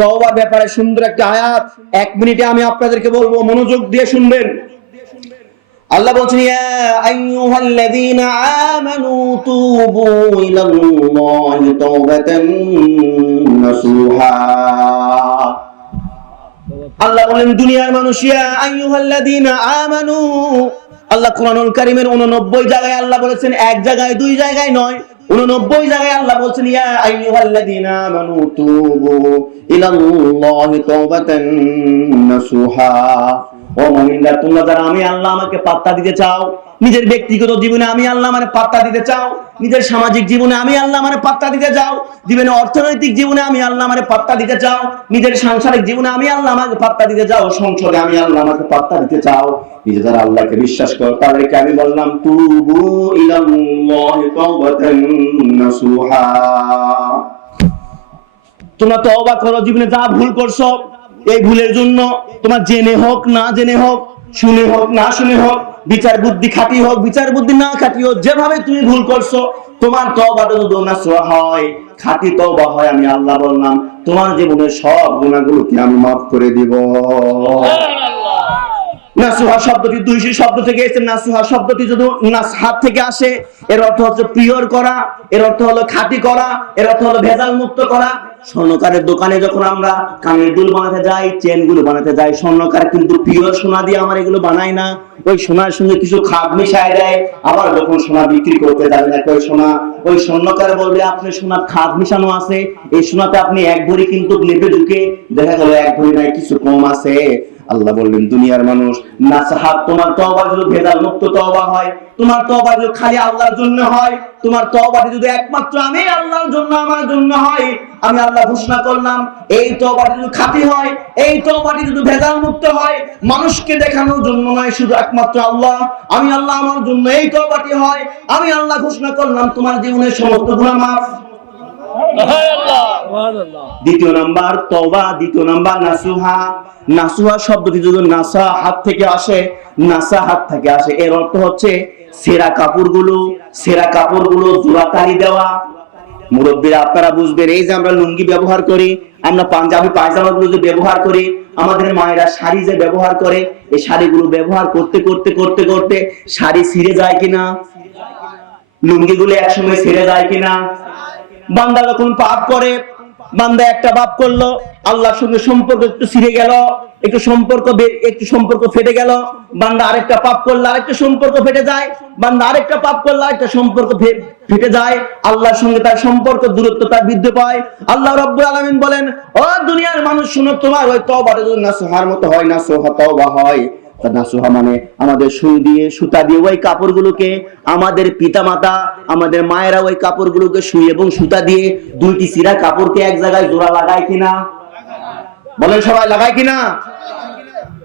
তওবার ব্যাপারে সুন্দর একটা আয়াত। এক মিনিটে আমি আপনাদেরকে বলব, মনোযোগ দিয়ে শুনবেন। আল্লাহ বলছেন, ইয়া আমানু তুবু ইলাল্লাহি তাওবাতান নাসুহা। আল্লাহ বলেন দুনিয়ার মানুষ, ইয়া আমানু। আল্লাহ কোরআনুল কারীমের 89 জায়গায় আল্লাহ বলেছেন, এক জায়গায়, দুই জায়গায় নয়। 89 জায়গায় আল্লাহ বলছেন ইয়া আইয়ুহাল্লাযীনা আমানু তুবু ইলাল্লাহি তাওবাতান নাসুহা। ও মুমিনরা, তোমরা যারা আমি আল্লাহ আমাকে পাত্তা দিতে চাও, নিজের ব্যক্তিগত জীবনে আমি আল্লাহ মানে পাত্তা দিতে চাও, নিজের সামাজিক জীবনে আমি আল্লাহ মানে পাত্তা দিতে চাও, জীবনে অর্থনৈতিক জীবনে আমি আল্লাহ মানে পাত্তা দিতে চাও, নিজের সাংসারিক জীবনে আমি আল্লাহ আমাকে পাত্তা দিতে চাও, সংসদে আমি আল্লাহ আমাকে পাত্তা দিতে চাও, নিজে যারা আল্লাহকে বিশ্বাস করো, তাদেরকে আমি বললাম, তুবু ইলাল্লাহি তোমরা তওবা করো জীবনে যা ভুল করছ এই ভুলের জন্য তোমার জেনে হোক না জেনে হোক শুনে হোক না শুনে হোক বিচার বুদ্ধি খাটি হোক বিচার বুদ্ধি না খাটি হোক যেভাবে তুমি ভুল করছ তোমার যদি নাসুহা হয়। খাঁটি হয় আমি আল্লাহ বললাম তোমার জীবনের সব গুণাগুলোকে আমি মাফ করে দিব। নাসুহা শব্দটি দুইশি শব্দ থেকে এসেছে নাসুহা শব্দটি যদি থেকে আসে এর অর্থ হচ্ছে পিওর করা এর অর্থ হলো খাঁটি করা এর অর্থ হলো ভেজাল মুক্ত করা স্বর্ণকারের দোকানে যখন আমরা কানের দুল বানাতে যাই, চেনগুলো বানাতে যাই, স্বর্ণকার কিন্তু পিওর সোনা দিয়ে আমার এগুলো বানায় না। ওই সোনার সঙ্গে কিছু খাদ মিশায় দেয়, আবার যখন সোনা বিক্রি করতে যাবেন এক ওই সোনা, ওই স্বর্ণকার বলবে আপনি সোনার খাদ মিশানো আছে, এই সোনাতে আপনি এক ভরি কিন্তু নেবে ঢুকে, দেখা গেল এক ভরি নাই, কিছু কম আছে। আল্লাহ বললেন, দুনিয়ার মানুষ, নাসাহাত, তোমার তওবা যদি ভেজাল মুক্ত তওবা হয়, তোমার তওবা যদি খালি আল্লাহর জন্য হয়, তোমার তওবাটি যদি একমাত্র আমি আল্লাহর জন্য, আমার জন্য হয়, আমি আল্লাহ ঘোষণা করলাম, এই তওবাটি যদি খাঁটি হয়, এই তওবাটি যদি ভেজাল মুক্ত হয়, মানুষকে দেখানোর জন্য নয়, শুধু একমাত্র আল্লাহ, আমি আল্লাহ আমার জন্য এই তওবাটি হয়, আমি আল্লাহ ঘোষণা করলাম, তোমার জীবনের সমস্ত গুনাহ মাফ দ্বিতীয় নাম্বার তওবা দ্বিতীয় নাম্বার নাসুহা। নাসুহা শব্দটি যদি নাসা হাত থেকে আসে নাসা হাত থেকে আসে এর অর্থ হচ্ছে সেরা কাপড়গুলো সেরা কাপড়গুলো জোড়াতালি দেওয়া। মুরব্বীরা আপনারা বুঝবেন এই যে আমরা লুঙ্গি ব্যবহার করি আমরা পাঞ্জাবি পায়জামা গুলো যে ব্যবহার করি আমাদের মায়েরা শাড়ি যে ব্যবহার করে এই শাড়িগুলো ব্যবহার করতে করতে করতে করতে শাড়ি ছিঁড়ে যায় কিনা? লুঙ্গিগুলো একসময় ছিঁড়ে যায় কিনা? বান্দা যখন পাপ করে, বান্দা একটা পাপ করল, আল্লাহর সঙ্গে সম্পর্ক একটু ছিঁড়ে গেল, একটু সম্পর্ক একটু সম্পর্ক ফেটে গেল, বান্দা আরেকটা পাপ করলে, আরেকটা সম্পর্ক ফেটে যায়, বান্দা আরেকটা পাপ করলে, আরেকটা সম্পর্ক ফেটে যায়, আল্লাহর সঙ্গে তার সম্পর্ক দূরত্ব তার বৃদ্ধি পায়। আল্লাহ রব্বুল আলামিন বলেন, ও দুনিয়ার মানুষ, শুনো, তোমার ওই তওবাটা যদি না সোহার মতো হয় না, সোহা তওবা হয়। নাসুহা মানে আমাদের সুই দিয়ে, সুতা দিয়ে ওই কাপড়গুলোকে আমাদের পিতামাতা, আমাদের মায়েরা ওই কাপড়গুলোকে সুই এবং সুতা দিয়ে দুইটি সিরা কাপড়কে এক জায়গায় জোড়া লাগায় কিনা? বলেন সবাই, লাগায় কিনা?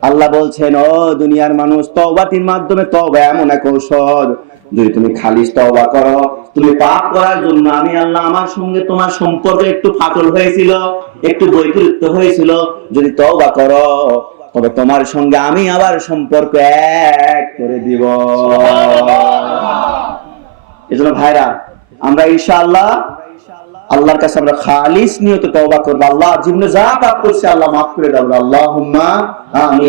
আল্লাহ বলছেন, ও দুনিয়ার মানুষ তওবাটির মাধ্যমে তওবা এমন এক ঔষধ। যদি তুমি খালিস তওবা করো, তুমি পাপ করার জন্য আমি আল্লাহ আমার সঙ্গে তোমার সম্পর্ক একটু ফাটল হয়েছিল, একটু বৈপরীত্য হয়েছিল। যদি তওবা করো তবে তোমার সঙ্গে আমি আবার সম্পর্ক এক করে দিব। এজন্য ভাইরা, আমরা ইনশাআল্লাহ আল্লাহর কাছে আমরা খালিস নিয়ত তওবা করব। আল্লাহ জীবনে যা পাপ করছে আল্লাহ মাফ করে দাও। আল্লাহুম্মা আমিন।